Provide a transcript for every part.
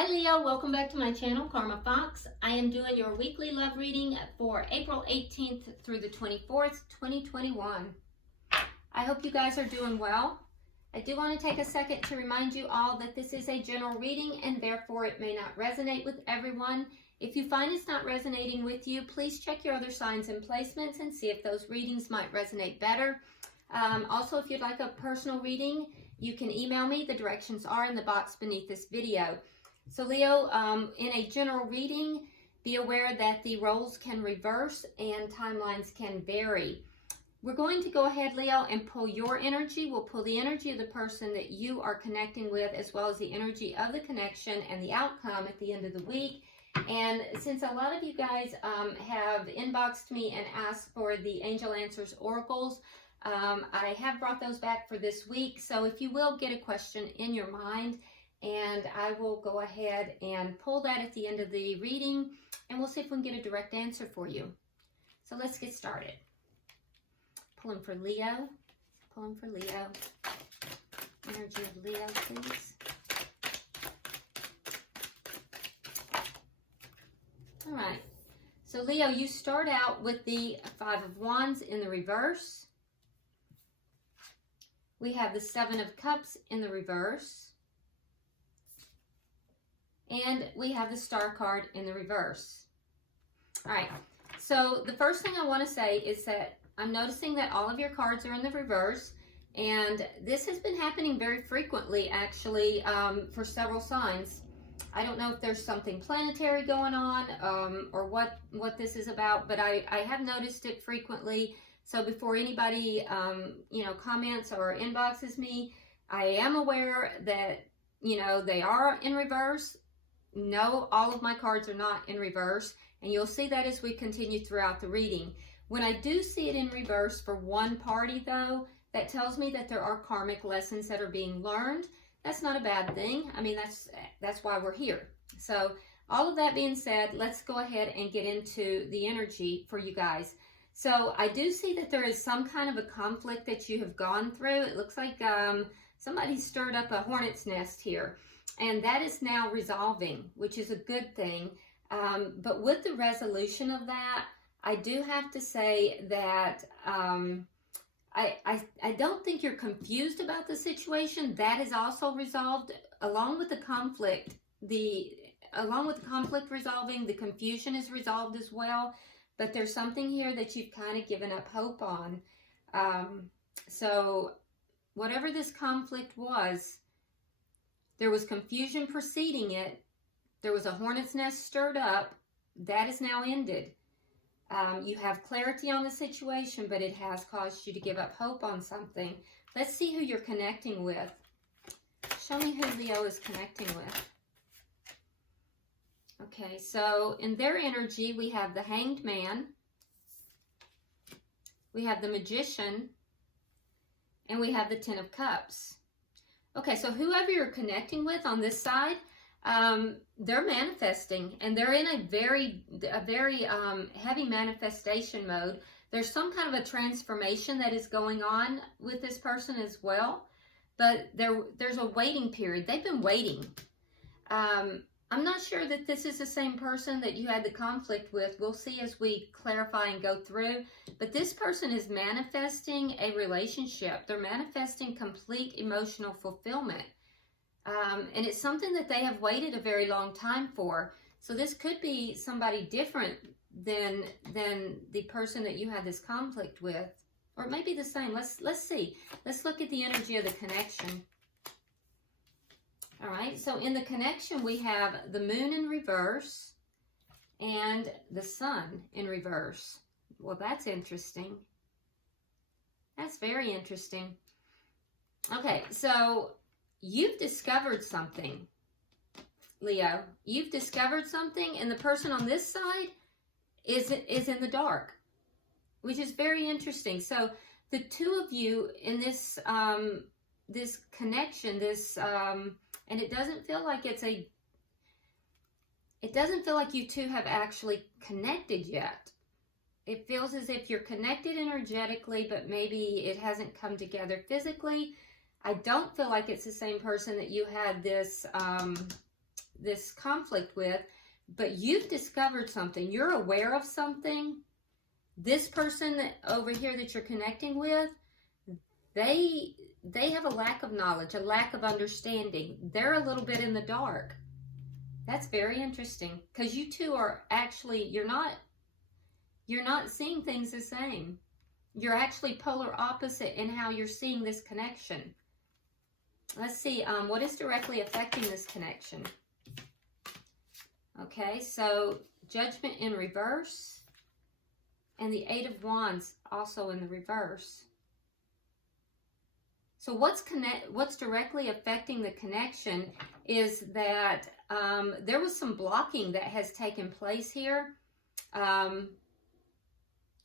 Hi Leo, welcome back to my channel, Karma Fox. I am doing your weekly love reading for April 18th through the 24th, 2021. I hope you guys are doing well. I do want to take a second to remind you all that this is a general reading and therefore it may not resonate with everyone. If you find it's not resonating with you, please check your other signs and placements and see if those readings might resonate better. Also, if you'd like a personal reading, you can email me. The directions are in the box beneath this video. So Leo, in a general reading, be aware that the roles can reverse and timelines can vary. We're going to go ahead, Leo, and pull your energy. We'll pull the energy of the person that you are connecting with, as well as the energy of the connection and the outcome at the end of the week. And since a lot of you guys have inboxed me and asked for the Angel Answers Oracles, I have brought those back for this week. So if you will, get a question in your mind, and I will go ahead and pull that at the end of the reading, and we'll see if we can get a direct answer for you. So let's get started. Pulling for Leo. Pulling for Leo. Energy of Leo, please. All right. So Leo, you start out with the Five of Wands in the reverse. We have the Seven of Cups in the reverse. And we have the Star card in the reverse. All right, so the first thing I want to say is that I'm noticing that all of your cards are in the reverse, and this has been happening very frequently, actually, for several signs. I don't know if there's something planetary going on or what this is about, but I have noticed it frequently. So before anybody, comments or inboxes me, I am aware that, they are in reverse. No, all of my cards are not in reverse, and you'll see that as we continue throughout the reading. When I do see it in reverse for one party, though, that tells me that there are karmic lessons that are being learned. That's not a bad thing. I mean, that's why we're here. So all of that being said, let's go ahead and get into the energy for you guys. So I do see that there is some kind of a conflict that you have gone through. It looks like somebody stirred up a hornet's nest here. And that is now resolving, which is a good thing. But with the resolution of that, I do have to say that I don't think you're confused about the situation. That is also resolved along with the conflict. Along with the conflict resolving, the confusion is resolved as well. But there's something here that you've kind of given up hope on. So whatever this conflict was, there was confusion preceding it. There was a hornet's nest stirred up. That is now ended. You have clarity on the situation, but it has caused you to give up hope on something. Let's see who you're connecting with. Show me who Leo is connecting with. Okay, so in their energy, we have the Hanged Man. We have the Magician. And we have the Ten of Cups. Okay, so whoever you're connecting with on this side, they're manifesting, and they're in a very heavy manifestation mode. There's some kind of a transformation that is going on with this person as well, but there's a waiting period. They've been waiting. I'm not sure that this is the same person that you had the conflict with. We'll see as we clarify and go through. But this person is manifesting a relationship. They're manifesting complete emotional fulfillment. And it's something that they have waited a very long time for. So this could be somebody different than the person that you had this conflict with. Or it may be the same. Let's see. Let's look at the energy of the connection. All right, so in the connection, we have the moon in reverse and the sun in reverse. Well, that's interesting. That's very interesting. Okay, so you've discovered something, Leo. You've discovered something, and the person on this side is in the dark, which is very interesting. So the two of you in this this connection, and it doesn't feel like it doesn't feel like you two have actually connected yet. It feels as if you're connected energetically, but maybe it hasn't come together physically. I don't feel like it's the same person that you had this this conflict with, but you've discovered something. You're aware of something. This person over here that you're connecting with, they have a lack of knowledge, a lack of understanding. They're a little bit in the dark. That's very interesting, because you two are actually, you're not seeing things the same. You're actually polar opposite in how you're seeing this connection. Let's see, what is directly affecting this connection? Okay, so Judgment in reverse, and the Eight of Wands also in the reverse. So what's directly affecting the connection is that there was some blocking that has taken place here.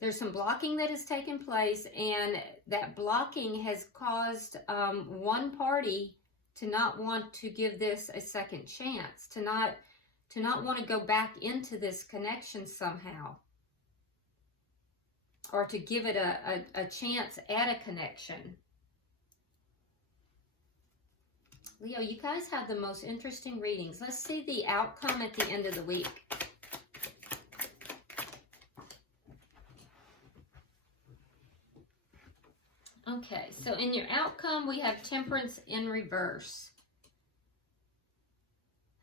There's some blocking that has taken place, and that blocking has caused one party to not want to give this a second chance, to not want to go back into this connection somehow, or to give it a chance at a connection. Leo, you guys have the most interesting readings. Let's see the outcome at the end of the week. Okay, so in your outcome, we have Temperance in reverse.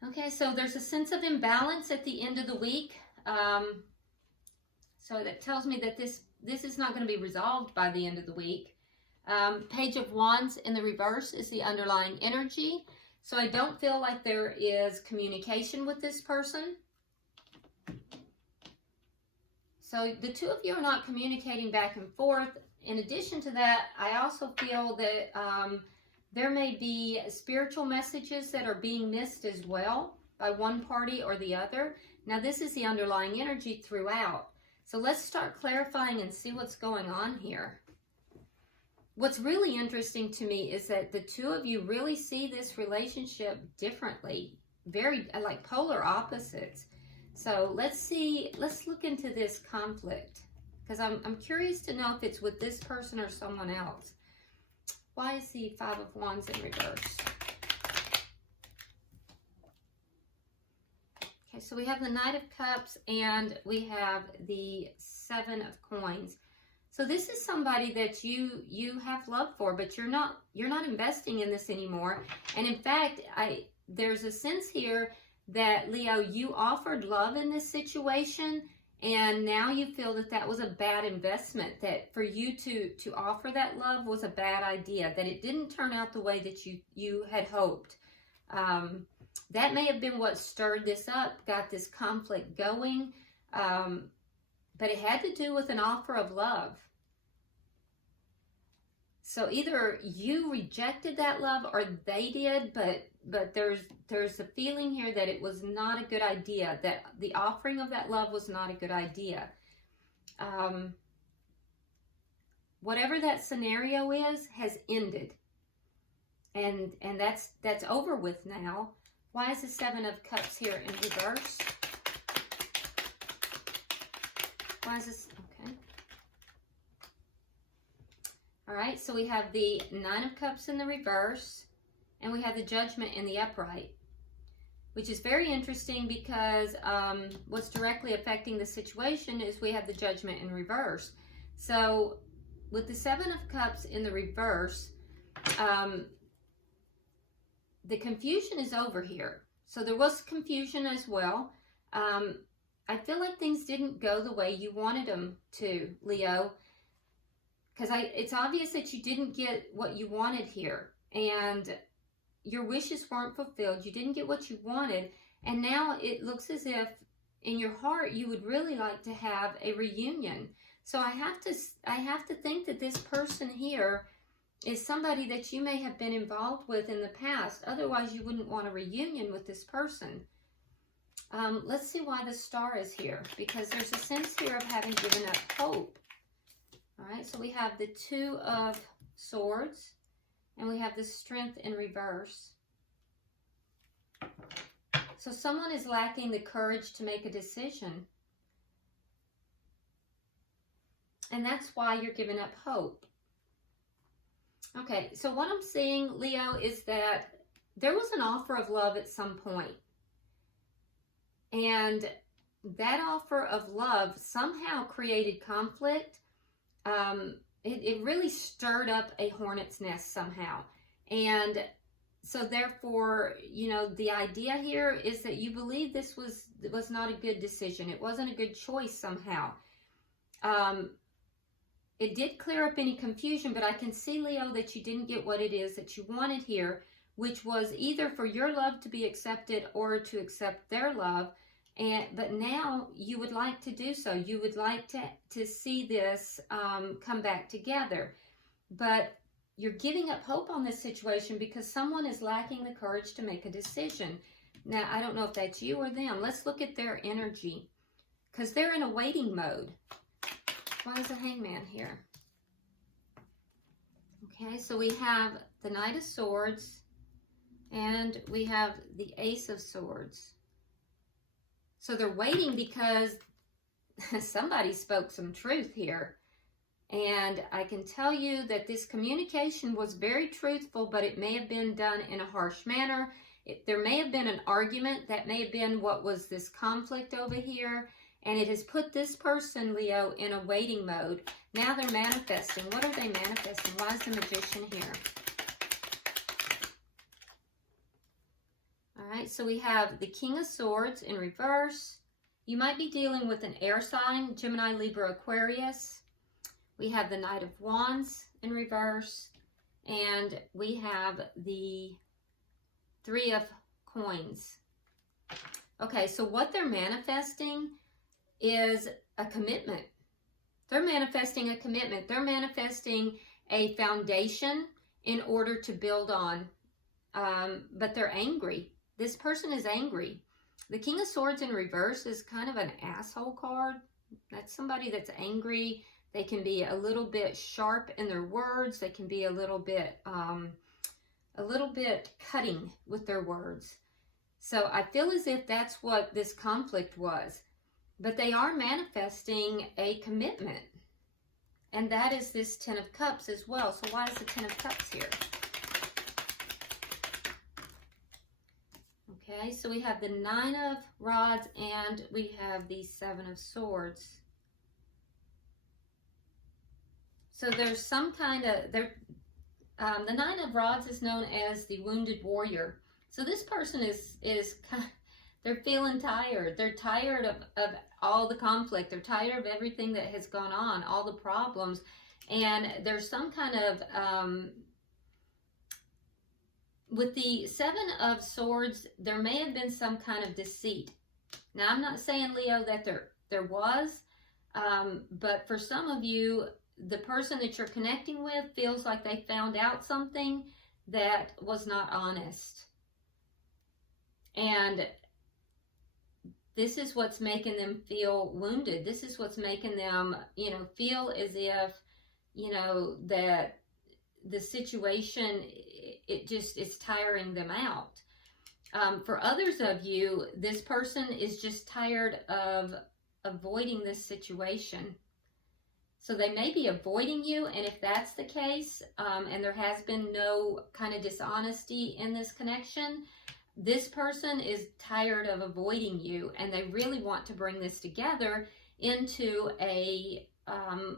Okay, so there's a sense of imbalance at the end of the week. So that tells me that this is not going to be resolved by the end of the week. Page of Wands in the reverse is the underlying energy. So I don't feel like there is communication with this person. So the two of you are not communicating back and forth. In addition to that, I also feel that there may be spiritual messages that are being missed as well by one party or the other. Now, this is the underlying energy throughout. So let's start clarifying and see what's going on here. What's really interesting to me is that the two of you really see this relationship differently, very like polar opposites. So let's look into this conflict, because I'm curious to know if it's with this person or someone else. Why is the Five of Wands in reverse? Okay, so we have the Knight of Cups and we have the Seven of Coins. So this is somebody that you have love for, but you're not investing in this anymore. And in fact, there's a sense here that, Leo, you offered love in this situation, and now you feel that that was a bad investment, that for you to offer that love was a bad idea, that it didn't turn out the way that you had hoped. That may have been what stirred this up, got this conflict going, but it had to do with an offer of love. So either you rejected that love or they did, but there's a feeling here that it was not a good idea, that the offering of that love was not a good idea. Whatever that scenario is has ended. And that's over with now. Why is the Seven of Cups here in reverse? Why is this? Okay. All right, so we have the Nine of Cups in the reverse, and we have the Judgment in the upright, which is very interesting because what's directly affecting the situation is we have the Judgment in reverse. So with the Seven of Cups in the reverse, the confusion is over here. So there was confusion as well. I feel like things didn't go the way you wanted them to, Leo, because it's obvious that you didn't get what you wanted here, and your wishes weren't fulfilled. You didn't get what you wanted, and now it looks as if in your heart you would really like to have a reunion. So I have to think that this person here is somebody that you may have been involved with in the past. Otherwise, you wouldn't want a reunion with this person. Let's see why the Star is here, because there's a sense here of having given up hope. All right, so we have the Two of Swords, and we have the Strength in reverse. So someone is lacking the courage to make a decision. And that's why you're giving up hope. Okay, so what I'm seeing, Leo, is that there was an offer of love at some point. And that offer of love somehow created conflict. It really stirred up a hornet's nest somehow. And so therefore, you know, the idea here is that you believe this was not a good decision. It wasn't a good choice somehow. It did clear up any confusion, but I can see, Leo, that you didn't get what it is that you wanted here, which was either for your love to be accepted or to accept their love. But now you would like to do so. You would like to see this come back together. But you're giving up hope on this situation because someone is lacking the courage to make a decision. Now, I don't know if that's you or them. Let's look at their energy, because they're in a waiting mode. Why is the Hangman here? Okay, so we have the Knight of Swords, and we have the Ace of Swords. So they're waiting because somebody spoke some truth here. And I can tell you that this communication was very truthful, but it may have been done in a harsh manner. There may have been an argument. That may have been what was this conflict over here. And it has put this person, Leo, in a waiting mode. Now they're manifesting. What are they manifesting? Why is the Magician here? All right, so we have the King of Swords in reverse. You might be dealing with an air sign, Gemini, Libra, Aquarius. We have the Knight of Wands in reverse. And we have the Three of Coins. Okay, so what they're manifesting is a commitment. They're manifesting a commitment. They're manifesting a foundation in order to build on. But they're angry. This person is angry. The King of Swords in reverse is kind of an asshole card. That's somebody that's angry. They can be a little bit sharp in their words. They can be a little bit cutting with their words. So I feel as if that's what this conflict was. But they are manifesting a commitment. And that is this Ten of Cups as well. So why is the Ten of Cups here? Okay, so we have the Nine of Rods and we have the Seven of Swords. So there's some kind of, the Nine of Rods is known as the wounded warrior. So this person is kind of, they're feeling tired. They're tired of all the conflict. They're tired of everything that has gone on, all the problems. And there's some kind of, with the Seven of Swords, there may have been some kind of deceit. Now, I'm not saying, Leo, that there was, but for some of you, the person that you're connecting with feels like they found out something that was not honest. And this is what's making them feel wounded. This is what's making them, you know, feel as if, you know, that the situation, it just is tiring them out. For others of you, this person is just tired of avoiding this situation. So they may be avoiding you, and if that's the case, and there has been no kind of dishonesty in this connection, this person is tired of avoiding you, and they really want to bring this together into a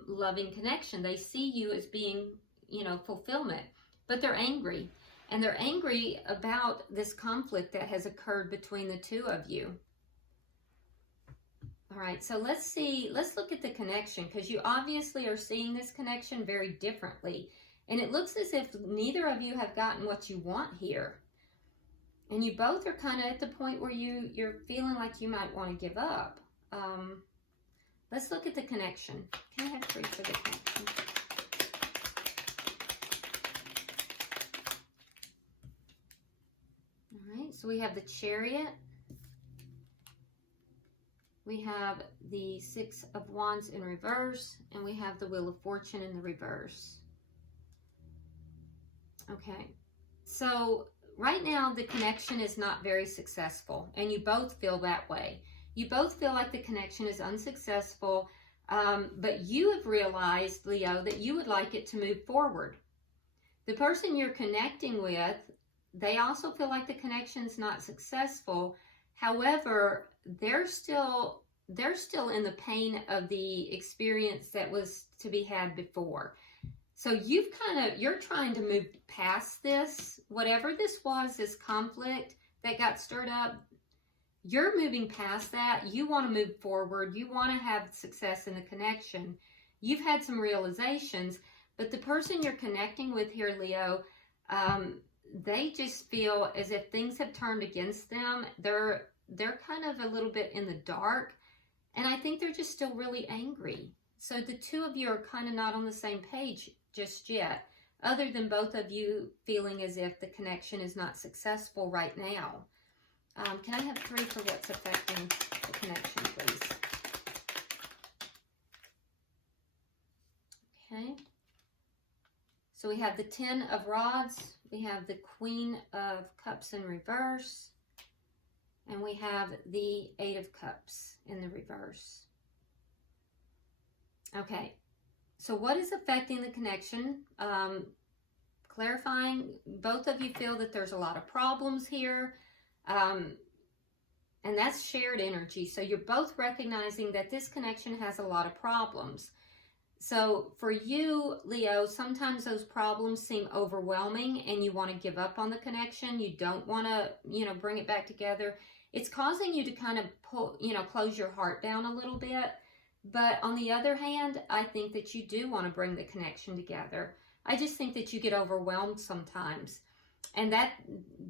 loving connection. They see you as being, you know, fulfillment, but they're angry, and they're angry about this conflict that has occurred between the two of you. All right, so let's look at the connection, because you obviously are seeing this connection very differently, and it looks as if neither of you have gotten what you want here. And you both are kind of at the point where you're feeling like you might want to give up. Let's look at the connection. Can I have 3 for the connection? All right, so we have the Chariot. We have the Six of Wands in reverse, and we have the Wheel of Fortune in the reverse. Okay, so right now, the connection is not very successful, and you both feel that way. You both feel like the connection is unsuccessful, but you have realized, Leo, that you would like it to move forward. The person you're connecting with, they also feel like the connection is not successful. However, they're still in the pain of the experience that was to be had before. So you're trying to move past this, whatever this was, this conflict that got stirred up. You're moving past that. You want to move forward. You want to have success in the connection. You've had some realizations, but the person you're connecting with here, Leo, they just feel as if things have turned against them. They're kind of a little bit in the dark, and I think they're just still really angry. So the two of you are kind of not on the same page just yet, other than both of you feeling as if the connection is not successful right now. Can I have 3 for what's affecting the connection, please? Okay. So we have the 10 of Rods, we have the Queen of Cups in reverse, and we have the 8 of Cups in the reverse. Okay, so what is affecting the connection? Clarifying, both of you feel that there's a lot of problems here, and that's shared energy. So you're both recognizing that this connection has a lot of problems. So for you, Leo, sometimes those problems seem overwhelming and you want to give up on the connection. You don't want to, bring it back together. It's causing you to kind of close your heart down a little bit. But on the other hand, I think that you do want to bring the connection together. I just think that you get overwhelmed sometimes. And that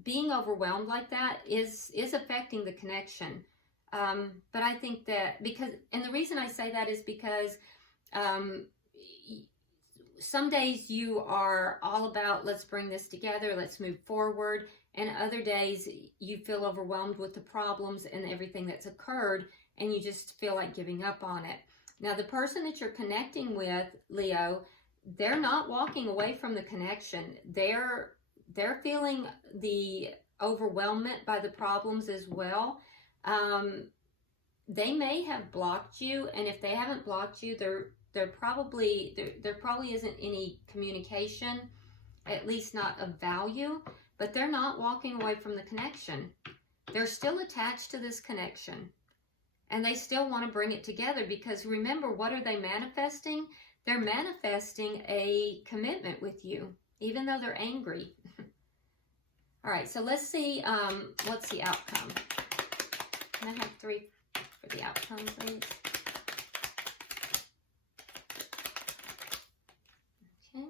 being overwhelmed like that is affecting the connection. But I think that and the reason I say that is because some days you are all about, let's bring this together, let's move forward. And other days you feel overwhelmed with the problems and everything that's occurred, and you just feel like giving up on it. Now, the person that you're connecting with, Leo, they're not walking away from the connection. They're feeling the overwhelmment by the problems as well. They may have blocked you, and if they haven't blocked you, there probably isn't any communication, at least not of value, but they're not walking away from the connection. They're still attached to this connection, and they still want to bring it together because remember, what are they manifesting? They're manifesting a commitment with you, even though they're angry. All right, so let's see what's the outcome. Can I have 3 for the outcome, please? Okay.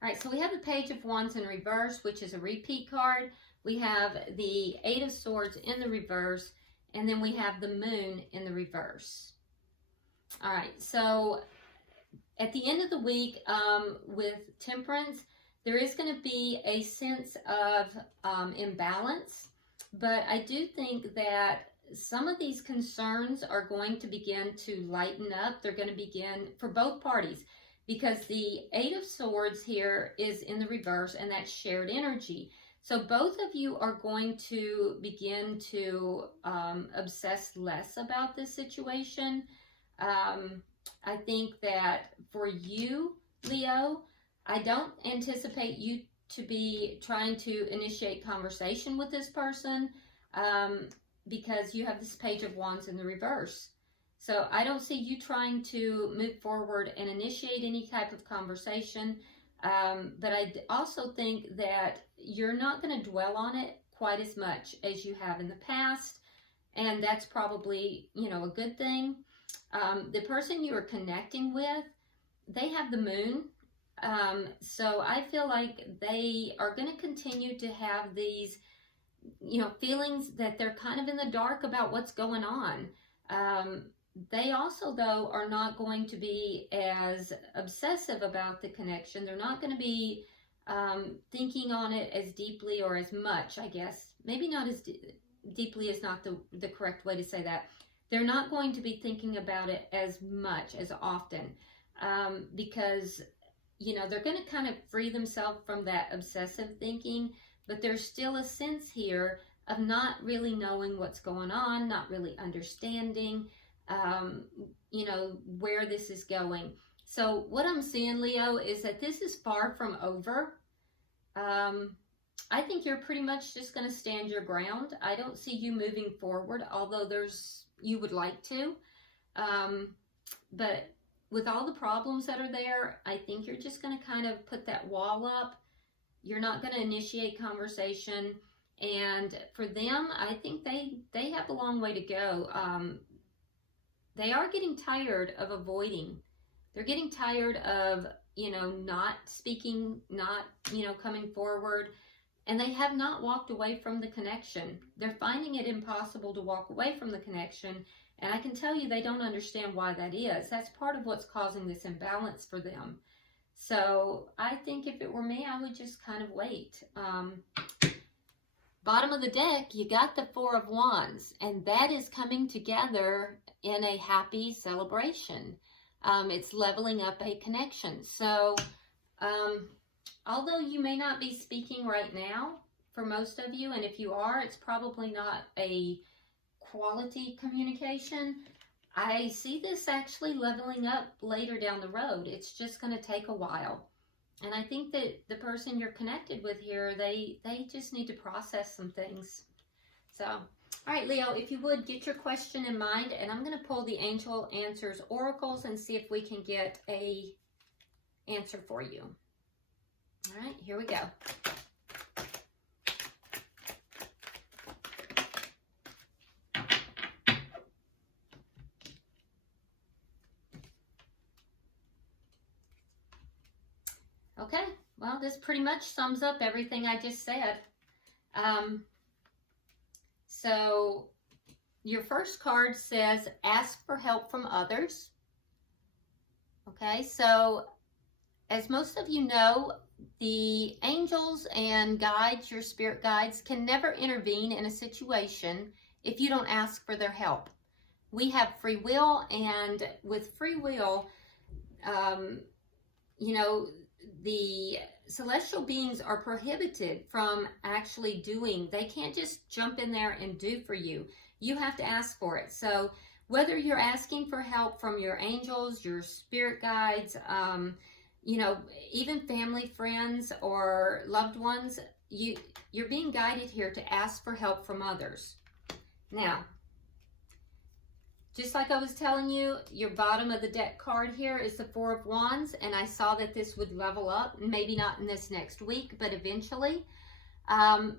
All right, so we have the Page of Wands in reverse, which is a repeat card. We have the 8 of Swords in the reverse, and then we have the Moon in the reverse. All right, so at the end of the week, with Temperance, there is going to be a sense of imbalance, but I do think that some of these concerns are going to begin to lighten up. They're going to begin for both parties because the 8 of Swords here is in the reverse, and that's shared energy. So both of you are going to begin to obsess less about this situation. I think that for you, Leo, I don't anticipate you to be trying to initiate conversation with this person because you have this Page of Wands in the reverse. So I don't see you trying to move forward and initiate any type of conversation. But I also think that you're not going to dwell on it quite as much as you have in the past. And that's probably, a good thing. The person you are connecting with, they have the Moon. So I feel like they are going to continue to have these, feelings that they're kind of in the dark about what's going on. They also, though, are not going to be as obsessive about the connection. They're not going to be thinking on it as deeply or as much, I guess. Maybe not as deeply is not the correct way to say that. They're not going to be thinking about it as much, as often, because, they're going to kind of free themselves from that obsessive thinking, but there's still a sense here of not really knowing what's going on, not really understanding, where this is going. So what I'm seeing, Leo, is that this is far from over. I think you're pretty much just going to stand your ground. I don't see you moving forward, although you would like to. But with all the problems that are there, I think you're just going to kind of put that wall up. You're not going to initiate conversation. And for them, I think they have a long way to go. They are getting tired of avoiding. They're getting tired of, not speaking, not, coming forward. And they have not walked away from the connection. They're finding it impossible to walk away from the connection. And I can tell you they don't understand why that is. That's part of what's causing this imbalance for them. So I think if it were me, I would just kind of wait. Bottom of the deck, you got the Four of Wands. And that is coming together in a happy celebration. It's leveling up a connection. So, although you may not be speaking right now for most of you, and if you are, it's probably not a quality communication, I see this actually leveling up later down the road. It's just going to take a while. And I think that the person you're connected with here, they just need to process some things. So, all right, Leo, if you would, get your question in mind, and I'm going to pull the Angel Answers Oracles and see if we can get a answer for you. All right, here we go. Okay, well, this pretty much sums up everything I just said. So your first card says, ask for help from others. Okay, so as most of you know, the angels and guides, your spirit guides, can never intervene in a situation if you don't ask for their help. We have free will, and with free will, the celestial beings are prohibited from actually doing. They can't just jump in there and do for you. You have to ask for it. So whether you're asking for help from your angels, your spirit guides, even family, friends, or loved ones, you're being guided here to ask for help from others. Now, just like I was telling you, your bottom of the deck card here is the Four of Wands, and I saw that this would level up, maybe not in this next week, but eventually, the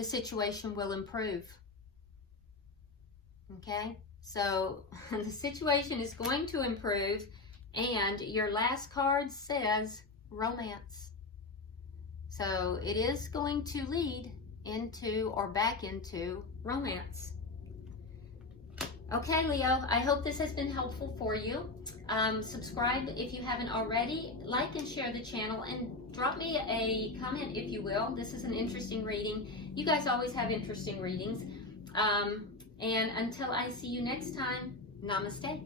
situation will improve. Okay, so the situation is going to improve, and your last card says romance. So it is going to lead into or back into romance. Okay, Leo, I hope this has been helpful for you. Subscribe if you haven't already. Like and share the channel, and drop me a comment if you will. This is an interesting reading. You guys always have interesting readings. And until I see you next time, namaste.